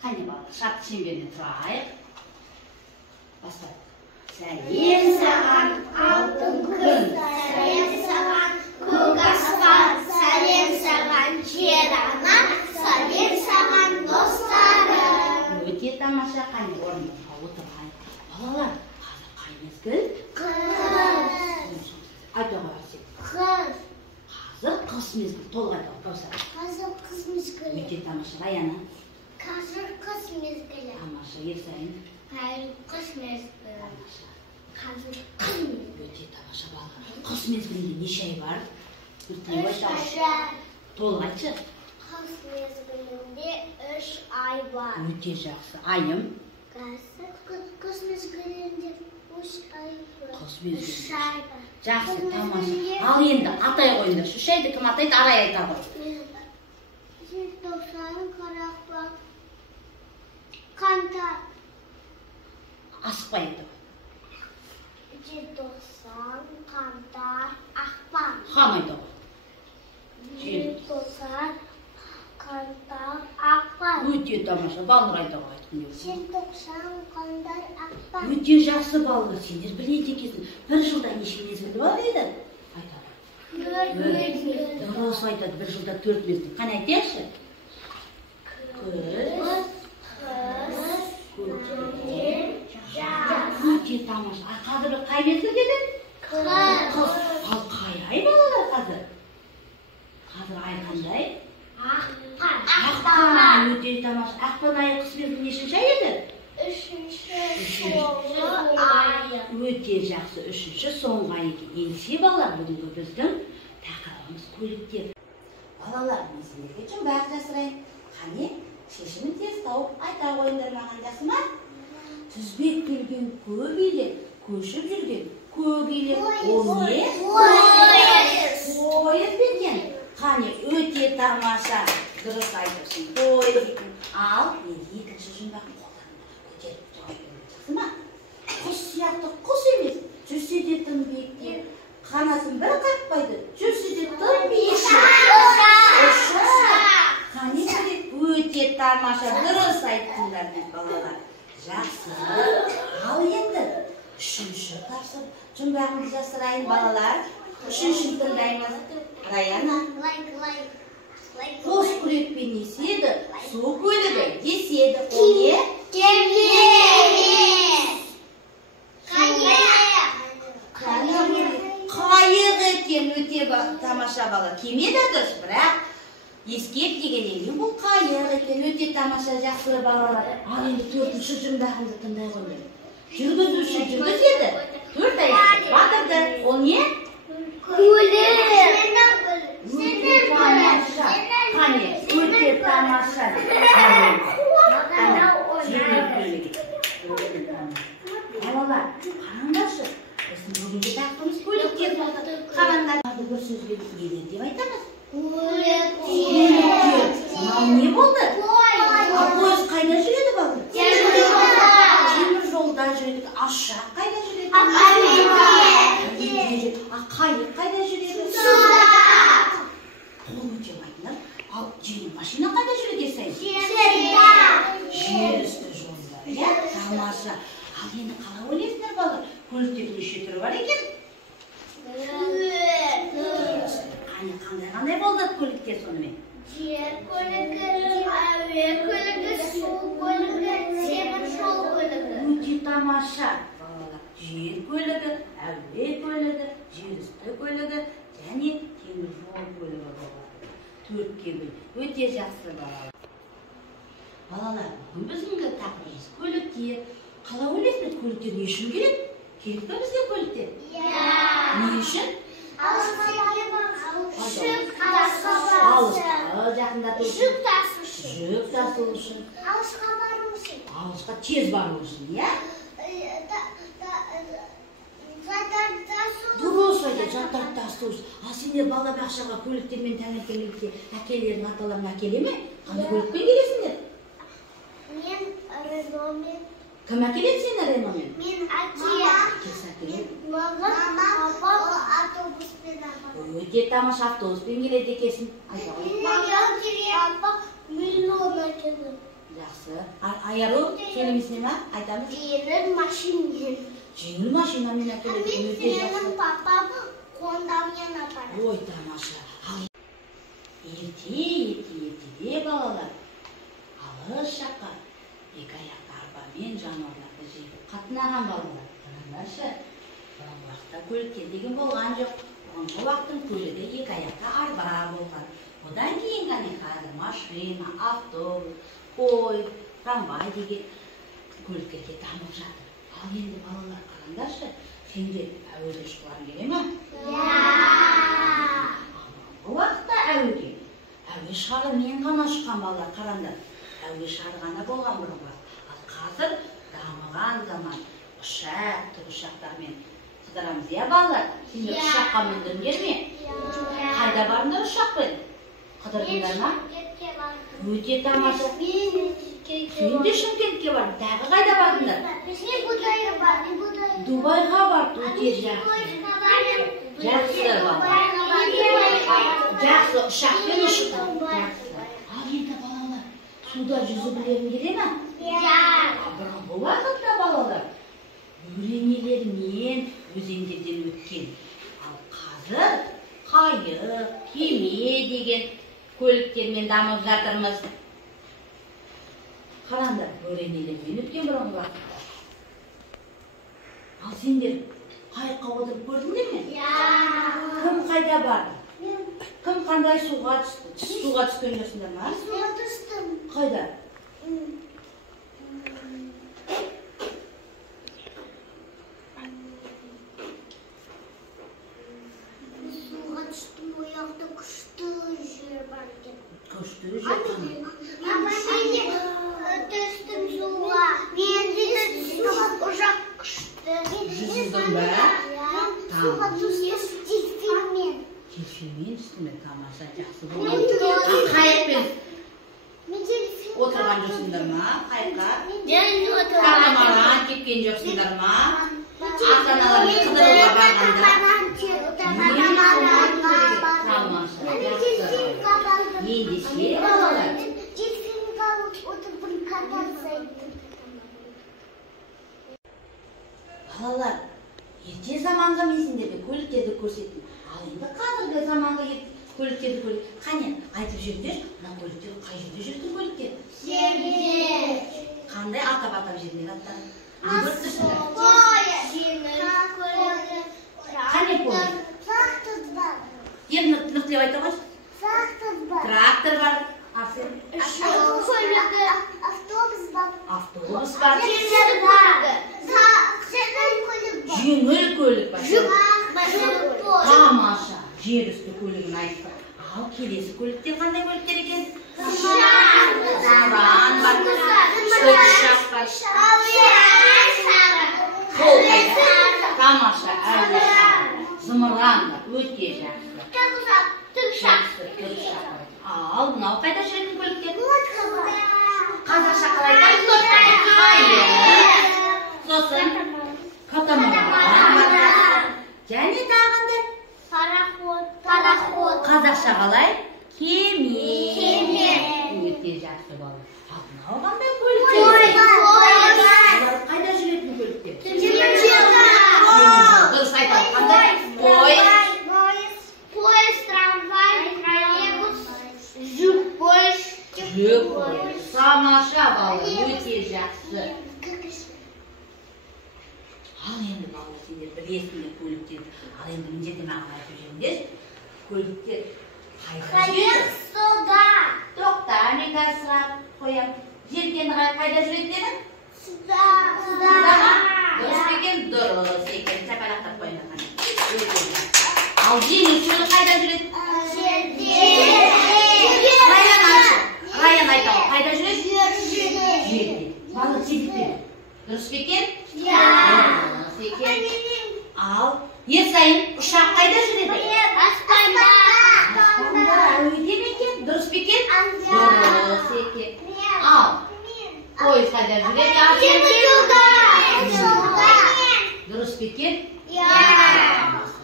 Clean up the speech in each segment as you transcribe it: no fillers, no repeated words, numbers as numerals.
Қане балалар, шарт шеңберіне тұрайық. Бастайық. Сәлем саған, алтын күн. Сәлем саған, көк аспан. Сәлем саған, жер ана. Сәлем саған, достарым. Өте тамаша, қане орнымызға отырайық. Балалар, қазір қай мезгіл? Қыс. Айта қояр сен. Қыс. Қазір қыс мезгіл. Толық айта қой, Кәусар. Қазір қыс мезгілі. Өте тамаша, Раяна. Қазір қыс мезгілі. Тамаша, Ерсайын. Қазір қыс мезгілі. Тамаша. Қазір қыс мезгілі. Өте тамаша балалар. Қыс мезгілінде неше ай бар? Үш ай. Толық айтшы. Қыс мезгілінде 3 ай бар. Өте жақсы. Айым. Қыс мезгілінде 3 ай бар. Қыс мезгілінде 3 ай бар. Жақсы, тамаша. Ал енді атай қойыңдаршы. Үш айды кім атайды? Арай айта қой. Желтоқсан, қарақпан, қаңтар. Асықпай айта. Желтоқсан, қаңтар, ақпан. Хан айта. Желтоқсан, қаңтар, ақпан. Өте тамаша. Балнұр айта қой. Желтоқсан, қаңтар, ақпан. Өте жақсы балалар. Сендер біледі екенсің. Bir жылда неше мезгіл бар еді? Айта. 4 мезгіл. Дұрыс айтады. Bir жылда 4 мезгіл. Қане айтайықшы? Күз, көктем, жаз. Өте тамаша. Қазір қай мезгіл дедің? Қыс. Ал қай ай балалар қазір? Қазір ай қандай? Ақпан. Ақпан. Өте тамаша. Ақпан айы қыс мезгілі нешінші ай еді? 3-ші соңғы айы. Өте жақсы. 3-ші соңғы ай екен. Ендеше балалар, бүгінгі біздің тақырыбымыз көліктер. Балалар, мен сендерге жұмбақ жасырайын. Қане, шешімін тез тауып айта қойыңдар маған, жақсы ма? Түзбек келген көп үйлер, көшіп жүрген көк үйлер. Ол не? Пойыз екен. Қане, өте тамаша. Дұрыс айтыпсың. Пойыз екен. Ал, мен екінші жұмбағын қолдарымда көтеріп тұрайын. Жақсы ма? Құс сияқты құс емес. Жүрсе де тым биікте. Қанатын бір қақпайды. Жүрсе де тым биікте. Қане керек? Өте тамаша. Дұрыс айттыңдар мен балалар. Жақсы. Ал енді үшінші тапсыр жұмбағымды жасырайын балалар. Үшінші тыңдаймыз. Раяна. Қос күрекпен еседі, су көлігі деседі. Ол не? Қайық екен. Өте тамаша бала. Кеме де дұрыс, бірақ ескек дегеннен кейін бұл қайық екен. Өте тамаша, жақсы балалар. Ал енді төртінші жұмбағымды тыңдай қойыңдар. Жүргізуші жүргізеді. 4 аяқты батырды. Ол не? Өте тамаша. Қане, өте тамаша. Балалар, қараңдаршы. Біздің бүгінгі тақырыбымыз көліктер болды. Қараңдар. Бір сөзбен не деп айтамыз? Көліктер. Мынау не болды? Пойыз қайда жүреді балалар? Темір жолда жүреді. Ұшақ қайда жүреді? Қайық қайда жүреді? Өте айтыңдар. Ал жеңіл машина қайда жүреді Ерсайын? Жер үсті жолда. Тамаша. Ал енді қалай ойлайсыңдар балалар? Көліктердің неше түрі бар екен? Қандай болды көліктер сонымен? Жер көлігі, әуе көлігі, су көлігі, темір жол көлігі. Өте тамаша. Жер көлігі, әуе көлігі, жер үсті көлігі және темір жол көлігі болады. 4-ке бөл. Өте жақсы балалар. Балалар, бүгін біздің тақырыбымыз көліктер. Қалай ойлайсыңдар, көліктер не үшін керек? Керек пе бізге көліктер? Не үшін? Жүк тасу Алысқа жақындату үшін. Жүк тасу үшін. Жүк тасу үшін. Алысқа бару үшін. Алысқа тез бару үшін, иә? Дұрыс айтады, заттарды тасу үшін. Ал сендер балабақшаға көліктермен таңертеңгілікте әкелерін, аталарын әкеле ме? Қандай көлікпен келесіңдер? Мен Реномен. Кім әкеледі сені Реномен? Мен әке. Кез әкеледі? Папа автобуспен ағады. Өте тамаша автобуспен келеді екенсің. Айта ғой. Папа миллион әкелді. Жақсы. Жақсы. Аяру сөйлемесіне ма? Айтамыз? Жеңіл машинамен. Жеңіл машинамен әкеледі. Менің папам қондамен апарады. Ой, тамаша. Ерте балалар. Алыс жаққа екі аяқты арбамен жануарларды жегіп қатынаған балалар. Қараңдаршы. Бұрынғы уақытта көліктер деген болған жоқ. Бұрынғы уақыттың көлігі екі аяқты арба болған. Одан кейін ғана қазір машина, автобус, пойыз, трамвай деген көліктер де дамып жатыр. Ал енді балалар қараңдаршы, сендер әуеге ұшқыларың келе ме? Бұрынғы уақытта әуеге. Әуе шары мен ғана ұшқан балалар, қараңдар. Әуе шары ғана болған бұрынғы уақыт. Ал қазір дамыған заман ұшақ, тікұшақтармен қыдырамыз, иә балалар? Сендер ұшаққа міндіңдер ме? Қайда барыңдар ұшақпен? Қыдырдыңдар ма? Өте тамаша. Сен де Шымкентке бардың. Тағы қайда бардыңдар? Дубайға барды. Өте жақсы. Жақсы балалар. Жақсы ұшақпен ұшты. Ал енді балалар, суда жүзу білерін келе ме? Бұрынғы уақытта балалар бөренелермен өзендерден өткен. Ал қазір қайық, кеме деген көліктермен дамып жатырмыз. Қараңдар, бөренелермен өткен бұрынғы уақытта. Ал сендер қайыққа отырып көрдіңдер ме? Кім қайда барды? Кім қандай суға түсті? Суға түскен жоқсыңдар ма? Суға түстім. Қайда? Суға түстім, ояқта күшті жер бар екен. Күшті жер бар. Түстім суға. Мен де түстім, ұшақ күшті. Жүздің ба? Суға түстім, дельфинмен. Дельфинмен түстіме, тамаша, жақсы болды. Қайықпен отырған жоқсыңдар ма? Қайыққа? Катамаран тепкен жоқсыңдар ма? Ата-аналармен қыдыруға барғанда? Тамаша, жақсы. Ендеше балалар. Дельфинға отырып кататься. Балалар, ерте заманғы мен сендерге көліктерді көрсеттім. Ал енді қазіргі заманғы көліктерді көріп, қане айтып жүрдер, мына көліктер қай жерде жүрді көліктер? Жерде. Қандай атап жердегі аттар? Қане пойыз? Трактор бар. Нық деп айта қойшы? Трактор бар. Трактор бар. Арсен? Автобус бар. Автобус бар. Жеңіл көлік бар. Жеңіл көлік бар. Тамаша. Жер үсті көлігін айтты. Ал келесі көліктер қандай көліктер екен? Зымыран бар. Ұшақ бар. Қол қайда? Тамаша. Әуе шары. Зымыран бар. Өте жақсы. Жақсы. Тікұшақ бар. Ал мынау қайда жүретін көліктер? Қазақша қалай айтамыз? Қайық. Сосын катамаран. Және тағында? Пароход. Қазақша қалай? Кеме. Кеме. Өте жақсы балалар. Ал мынау қандай көліктер? Олар қайда жүретін көліктер? Дұрыс айтамыз. Қандай? Пойыз. Поезд, трамвай, троллейбус, жүк пойыз. Жүк пойыз. Тамаша балалар. Өте жақсы. Ал енді балалар, сендер білесіңдер көліктерді. Ал енді мына жерде маған айтып жүріңдер. Көліктер қайда жүреді? Суда. Тоқта, мен қазір сұрақ қоямын. Желкені қайда жүреді дедің? Суда. Дұрыс екен? Дұрыс екен. Шапалақтап қойыңдар. Ал жеңіл көлік қайда жүреді? Жерде. Раян айтамын. Қайда жүреді? Жерде. Бала тезікпен. Дұрыс екен? Дұрыс екен. Ал Ерсайын ұшақ қайда жүреді? Аспанда. Әуеде ме екен? Дұрыс екен? Дұрыс екен. Ал пойыз қайда жүреді? Дұрыс екен?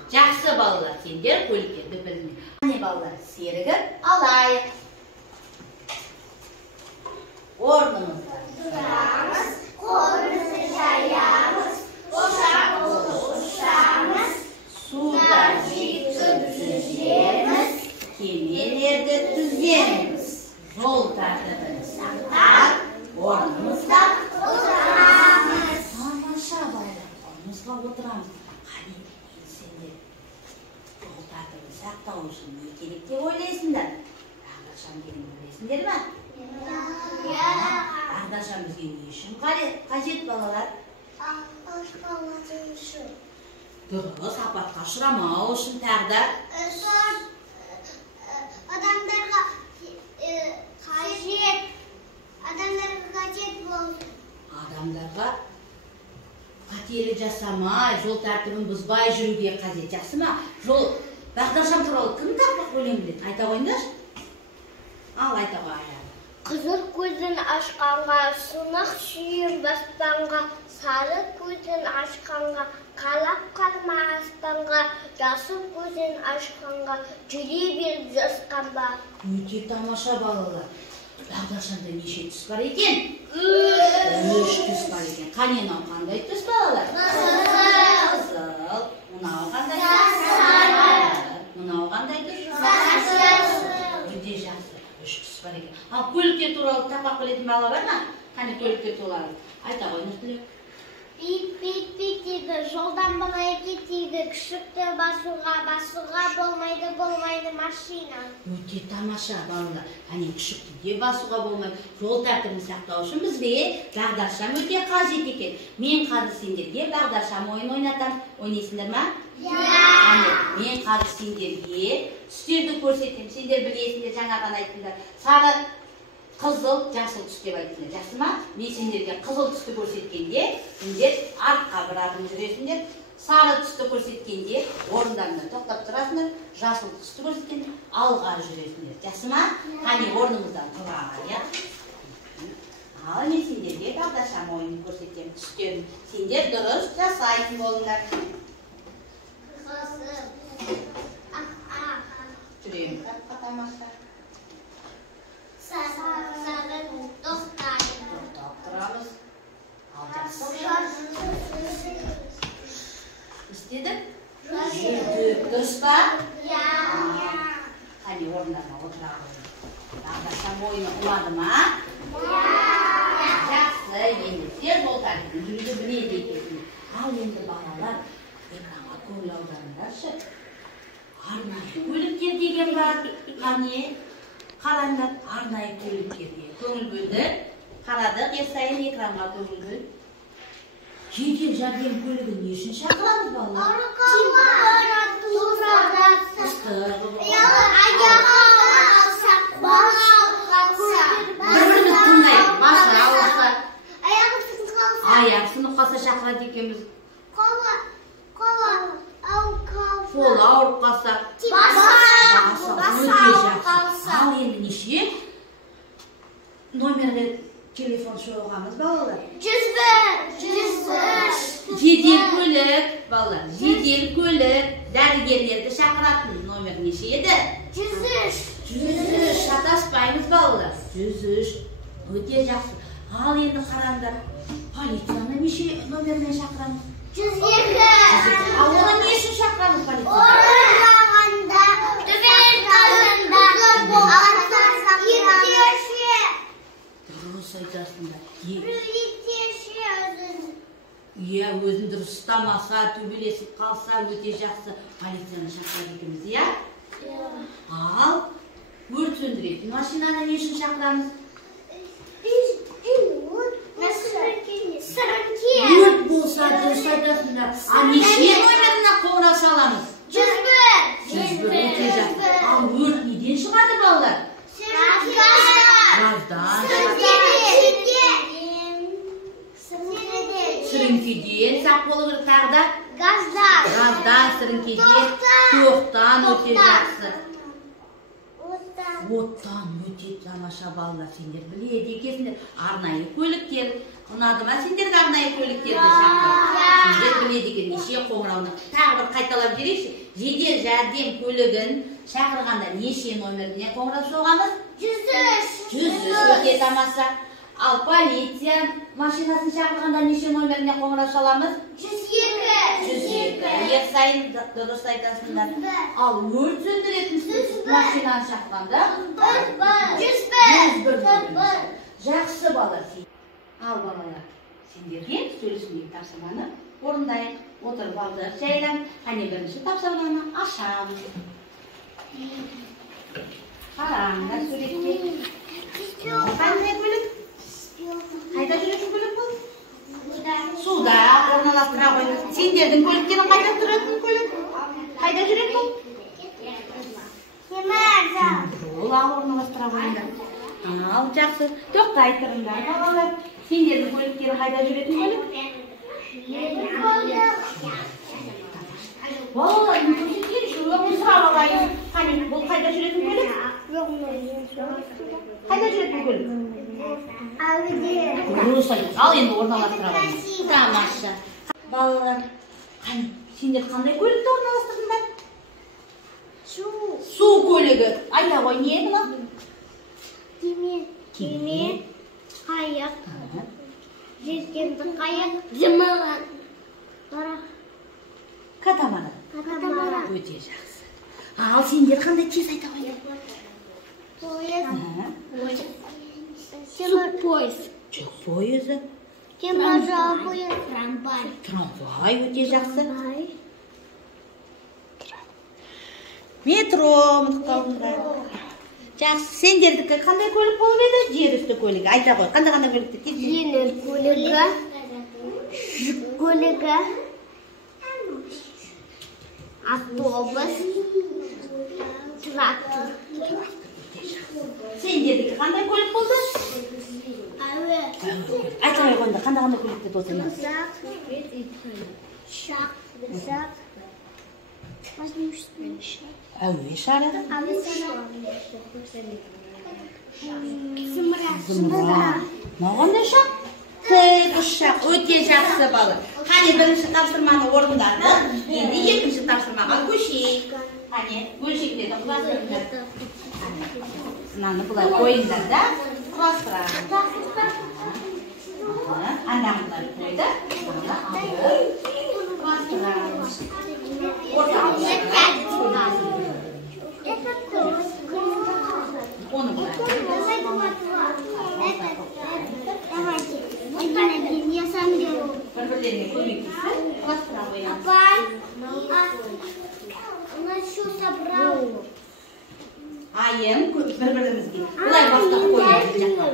Жақсы балалар, сендер көліктерді біліңдер. Қане балалар, серігіп алайық. Орнымызда Тұрамыз, қолымызды жаямыз, ұшақ болып ұшамыз, Суда жүйткіп жүземіз, кемелерді түземіз. Жол тәртібін сақтап, орнымызда отырамыз. Тамаша балалар, орнымызға отырамыз. Қане, сендер жол тәртібін сақтау үшін не керек деп ойлайсыңдар? Бағдаршам дегенді білесіңдер ме? Бағдаршам бізге не үшін қажет балалар? Дұрыс, апатқа ұшырамау үшін тағы Адамдарға қажет болсын. адамдарға қатерлі жасамай, жол тәртібін бұзбай жүруге қажет. Жақсы ма? Бағдаршам туралы кім тақпақ өлең біледі? Айта қойыңдаршы. Ал, айта қой. Қызыл көзін ашқанға, сынық сүйір бастанға, сары көзін ашқанға, қалап қарма аспанға, жасыл көзін ашқанға, жүре бер жасқанба. Өте тамаша балалар. Бағдаршамда неше түс бар екен? 3 түс бар екен. Қаненау қандай түс балалар? Қызыл. Мынау қандай түс? Мынау қандай түс? Өте жақсы. 3 түс бар екен. Ал көліктер туралы тақпақ білетін бала бар ма? Қане көліктер туралы айта қойыңыз Түлек. Бит дейді, жолдан былай кетеді, күшікті басуға болмайды машина. Өте тамаша балалар. Қане күшікті де басуға болмайды. Жол тәртібін сақтау үшін бізге бағдаршам өте қажет екен. Мен қазір сендерге бағдаршам ойын ойнатамын. Ойнайсыңдар ма? Қане, мен қазір сендерге түстерді көрсетемін. Сендер білесіңдер, жаңа ғана айттыңдар. Сары, қызыл, жасыл түс деп айттыңдар. Жақсы ма? Мен сендерге қызыл түсті көрсеткенде, сендер артқа бір адым жүресіңдер. Сары түсті көрсеткенде орындарында тоқтап тұрасыңдар. Жасыл түсті көрсеткенде алға жүресіңдер. Жақсы ма? Қане, орнымыздан тұрған, я? Ал мен сендерге бағдаршам ойынын көрсетемін, түстерін. Сендер дұрыс жасайтын болыңдар. Жүреміз қатамаса. Сарын тоқтайды. Тоқтап тұрамыз. Ал жасыл. Істедік? Жүрдік. Дұрыс па? Қане орындарына отыра қойыңыз. Бағдаршам ойыны ұнады ма? Жақсы, енді сен жол тәртібін жүруді біледі екенсің. Ал енді балалар экранға көңіл аударыңдаршы. Арнайы көліктер деген бар. Қане? Қараңдар, арнайы көліктерге көңіл бөлдік. Қарадық, сайын экранға көңіл бөлдік. Жедел жәрдем көлігін не үшін шақырамыз балалар? Бір-біріміз тыңдай, басы ауырса, аяқ сынып қалса шақырады екенбіз. Қолы ауырып қалса, ал енді неше номерге телефон соғамыз балалар? 101. Жедел көлік, балалар, жедел көлік, дәрігерлерді шақыратын номер неше еді? 103. 103, шатаспаймыз балалар. 103, өте жақсы. Ал енді қараңдар, полицияны неше номермен шақырамыз? 102. Ал оны не үшін шақырамыз полицияны? Орынлағанда, төбелес қалғанда, Дұрыс айтасыңдар. Полицияшы Өзін дұрыс ұстамаса, төбелесіп қалса, өте жақсы полицияны шақырады екенбіз, иә? Ал өрт сөндіретін машинаны не үшін шақырамыз? Өрт болса, дұрыс айтасыңдар. Неше номеріне қоңырау шаламыз? 101. Өте жақсы. Ал өрт неден шығады балалар? Газдан. Сіріңкеден сақ болу керек тағы да? Газдан, сіріңкеден, тоқтан өте жақсы. Оттан өте тамаша балалар, сендер біледі екенсіңдер. Арнайы көліктер. Ұнады ма сендерге арнайы көліктерді шақырып? Сендер біледі екен, неше қоңырауны. Тағы бір қайталап жіберейікші. Жедел жәрдем көлігін шақырғанда неше номеріне қоңырау соғамыз? 103. 103 өте тамаша. Ал полиция машинасын шақырғанда неше номеріне қоңырау шаламыз? 102. 102. Ек сайын дұрыс айтасыңдар. Ал өрт сөндіретін машинаны шақырғанда? 101. Жақсы балалар. Ал балалар, сендерге сөйлесімдегі тапсырманы орындайық. Отырып алды жайлап, қане бірінші тапсырманы ашамыз. Қараңдар суретке. Қандай көлік? Қайда жүретін көлік бұл? Суда орналастыра қойдық. Сендердің көліктерің қайда тұратын көлік? Қайда жүреді бұл? Ол орналастыра қойдық. Ал жақсы. Тоқтай тұрыңдар балалар. Сендердің көліктері қайда жүретін көлік? Балалар, көрсеткенше өңін сұрап алайын. Қане, бұл қайда жүретін көлік? Қайда жүретін көлік? Дұрыс айтасыз. Ал енді орналастыра қойыңыз. Тамаша. Балалар, қане, сендер қандай көлікті орналастырдыңдар? Су көлігі. Айта ғой, не еді ма? Кеме, қайық, желкенді қайық, зымыран. Катамаран. Өте жақсы. Ал сендер қандай тез айта ғой? Поезд. Жоқ, пойызы. Теміржол поезд. Трамвай. Трамвай өте жақсы. Метро ұмытқалыңдар. Жақсы, сендердікі қандай көлік болып еді? Жер үсті көлігі. Айта ғой, қандай көлікті? Жеңіл көлігі, жүк көлігі, автобус, трактор. Сендердікі қандай көлік болды? Әуе. Айта ғой, қандай көлікті болсын? Шақ. Әуе шары. Зымыран. Мағандай шақ? Тегіс шақ. Өте жақсы балы. Қане бірінші тапсырманы орындады. Енді екінші тапсырмаға көшейік. Қане, бөлшектерді құрастырыңдар. Мынаны бұлай қойыңдар да, құрастырыңдар. Анағындар қойды. Құрастырыңдар. Onu бұлай. Я сам делаю. Бір-бірлеріне көмектесіп, құрастыра қоямыз. Папа, у нас что собрал? Айым бір-бірімізге. Бұлай бастап қойып жаққа.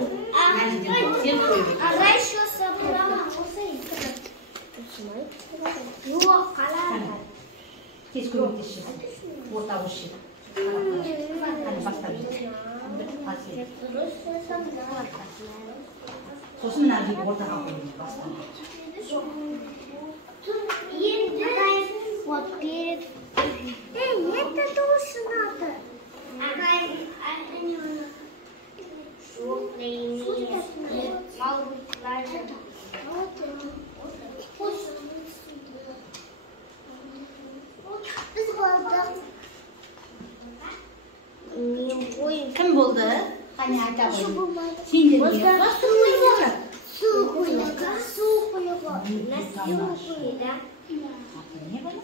Ара еще собрала. Жоқ, қалай. Тез көмектесіп. Орта ұшы. Қане бастап жет. Сосын мына жерге ортаға қойыңыз бастап. Вот перед... это тоже надо. Кім болды? Қане айта қойың. Сендерге құрастырмайсыңдар. Су көлігі. Не болады?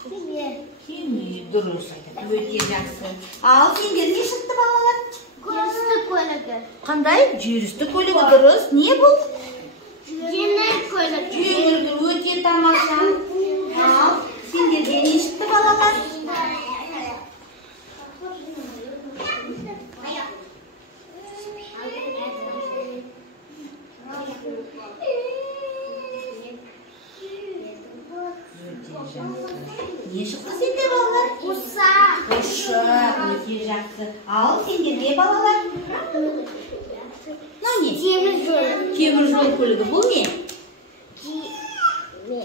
Кеме. Кеме, дұрыс айтады. Өте жақсы. Ал сендер не шықты балалар? Жүрісті көлігі. Қандай? Жүрісті көлігі дұрыс. Не бұл? Жеңіл көлігі. Жеңіл, өте тамаша. Ал сендерге не шықты балалар? Не шықты сенде балалар? Ұсақ. Ұшақ, өте жақсы. Ал сендерге балалар? Мынау не? Теміржол. Теміржол көлігі. Бұл не?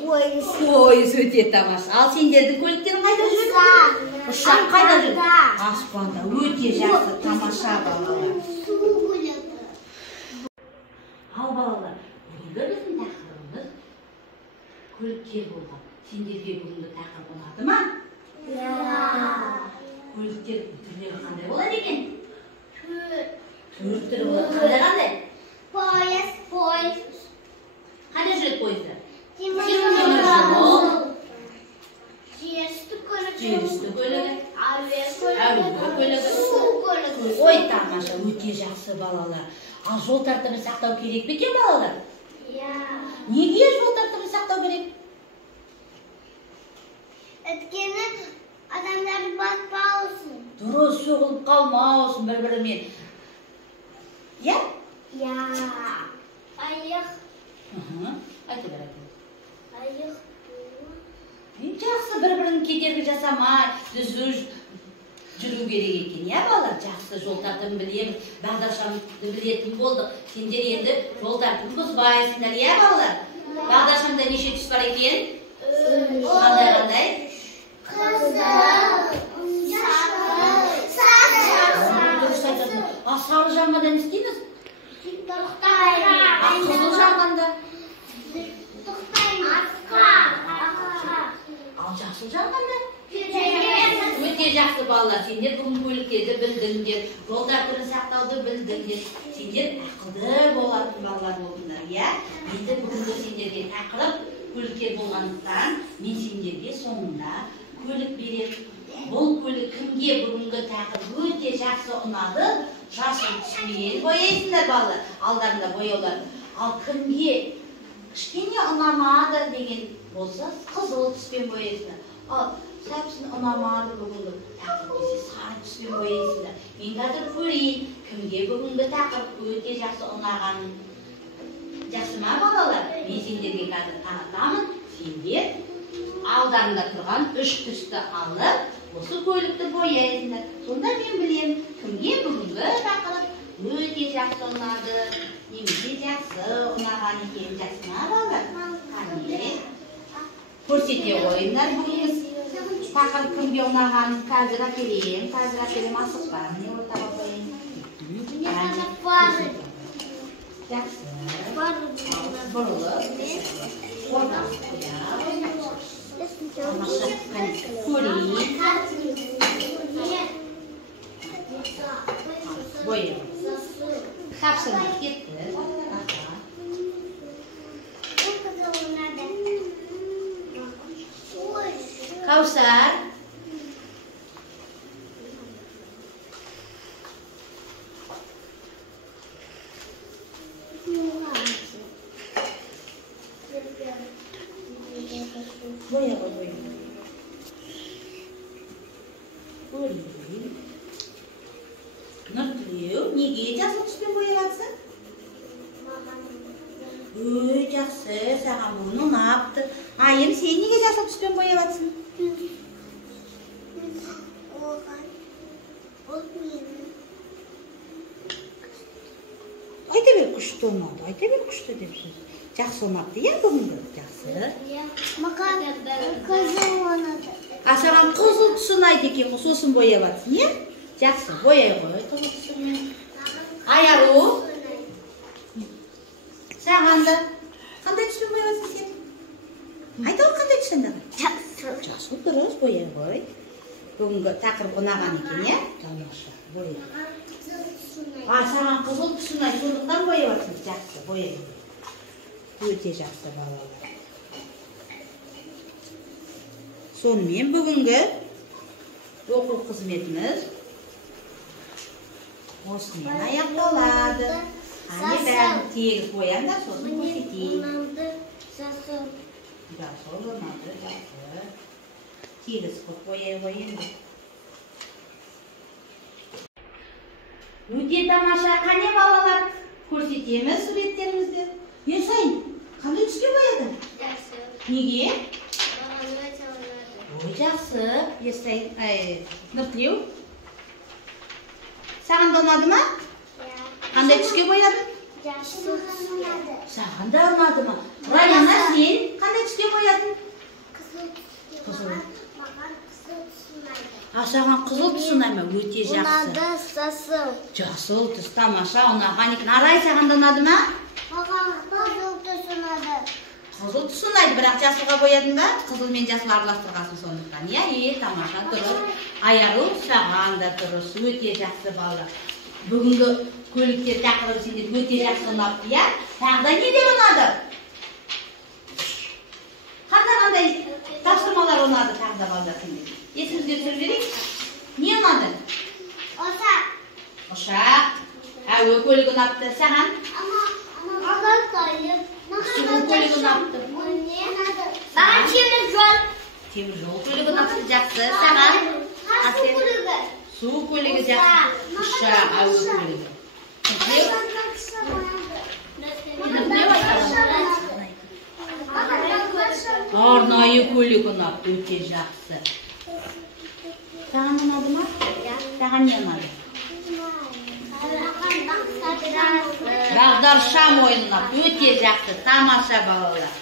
Поезд. Пойыз өте тамаша. Ал сендердің көліктерің қайда жүреді? Ұшақ қайда жүреді? Аспанда. Өте жақсы, тамаша балалар. Су көлігі. Ал балалар, бүгінгі біздің тақырыбымыз көліктер болған. Сендерге бүгінгі тақырып ұнады ма? Көліктер түрлері қандай болады екен? Төрт түрі болады. Қандай? Поезд. Қандай жүреді пойыздар? Теміржол. Жер үсті көлігі. Әуе көлігі. Су көлігі. Ой, тамаша, өте жақсы балалар. Ал жол тәртібін сақтау керек пе екен балалар? Неге жол тәртібін сақтау керек? Өйткені адамдар баспаусын. Дұрыс, соғылып қалмаусын бір-бірімен. Иә? Аяқ. Айта бер, Аяқ. Жақсы бір-бірін кедергі жасамай, түзу жүру керек екен, иә балалар? Жақсы жол тәртібін білеміз, бағдаршамды білетін болдық. Сендер енді жол тәртібін бұзбайсыңдар, иә балалар? Бағдаршамда неше түс бар екен? Қандай? Қызыл, сары. Сары жағмада не істейміз? Қызыл жағғанда? Ал жақсы жағғанда? Өте жақсы балалар, сендер бүгін көліктерді білдіңдер, жол тәртібін сақтауды білдіңдер. Сендер ақылды болатын балалар болдыңдар, иә? Енді бүгінгі сендерге тақырып көліктер болғандықтан, мен сендерге соңында көлік беремін. Бұл көлік кімге бүгінгі тақырып өте жақсы ұнады? Жасыл түспен бояйсыңдар балалар, алдарында бояулар. Ал кімге кішкене ұнамады деген болса, қызыл түспен бояйсыңдар. Ал сәпсін ұнамады бүгінгі тақырып десе, сары түспен бояйсыңдар. Мен қазір көрейін, кімге бүгінгі тақырып өте жақсы ұнағанын. Жақсы ма балалар? Мен сендерге қазір танытамын. Сендер алдарында тұрған үш түсті алып, осы көлікті бояйсыңдар. Сонда мен білем, кімге бүгінгі тақырып өте жақсы ұнады, немесе жақсы ұнаған екен. Жақсы ма балалар? Қане? Көрсете қойыңдар бүгінгі тақырып кімге ұнағанын. Қазір әкелем, асықпа. Не ортаға қойын? Жақсы. Бұрылып. Көрейін. Бойы. Тапсырма кетті. Каусар. Бояға бойы. Көрейін. Нұртілеу, неге жасыл түспен бояғансың? Өй, жақсы, саған бүгін ұнапты. Айым, сен неге жасыл түспен бояғансың? Айта бер, күшті ұнады. Айта бер, күшті депсіз. Жақсы ұнапты, иә бүгінгі? Жақсы. Маған қызыл ұнады. Саған қызыл түсін айт екен, сосын бояғансың, иә? Жақсы, бояй қой, қызыл түсімен. Аяру. Саған да. Қандай түспен бояғансың сен? Айта ғой, қандай түсін дағы? Жақсы. Жақсы, дұрыс, бояй қой. Бүгінгі тақырып ұнаған екен, иә? Тамаша, бояй. Саған қызыл түсін айт, сондықтан бояғансың. Жақсы, бояй қой. Өте жақсы балалар. Сонымен бүгінгі оқу қызметіміз осымен аяқталады. Ане бәрін тегіс бояңдар, сосын көрсетейін. Жасыл ұнады, жақсы. Тегіс қып бояй қойын. Өте тамаша. Қане балалар, көрсетеміз суреттерімізді. Ерсайын, қандай түске боядың? Жақсы. Неге? Маған Ой, жақсы. Ерсайын, Нұртілеу. Саған да ұнады ма? Қандай түске боядың? Жақсы. Саған да ұнады ма? Раяна, сен қандай түске боядың? Қызыл. Маған қызыл түс ұнайды. Саған қызыл түс ұнайды ма? Өте жақсы. Ұнады, жасыл. Жасыл түс тамаша ұнаған екен. Арай, саған да ұнады ма? Маған қызыл түс ұнады. Қызыл түс ұнайды, бірақ жасылға боядың ба? Қызыл мен жасыл араластырғансың сондықтан. Иә, тамаша, дұрыс. Аяру, саған да дұрыс. Өте жақсы балалар. Бүгінгі көліктер тақырыбы сендерге өте жақсы ұнапты, иә? Тағы да не деп ұнады? Қандай тапсырмалар ұнады тағы да балдар сендерге? Есімізге түсіріп жіберейік. Не ұнады? Ұшақ. Әуе көлігі ұнапты. Саған? Су көлігі ұнапты. Маған теміржол. Теміржол көлігі ұнапты. Жақсы. Саған? Су көлігі жақсы. Ұшақ, әуе көлігі. Арнайы көлік ұнапты. Өте жақсы. Саған ұнады ма? Саған не ұнады? Бағдаршам ойын ұнапты. Өте жақсы. Тамаша балалар.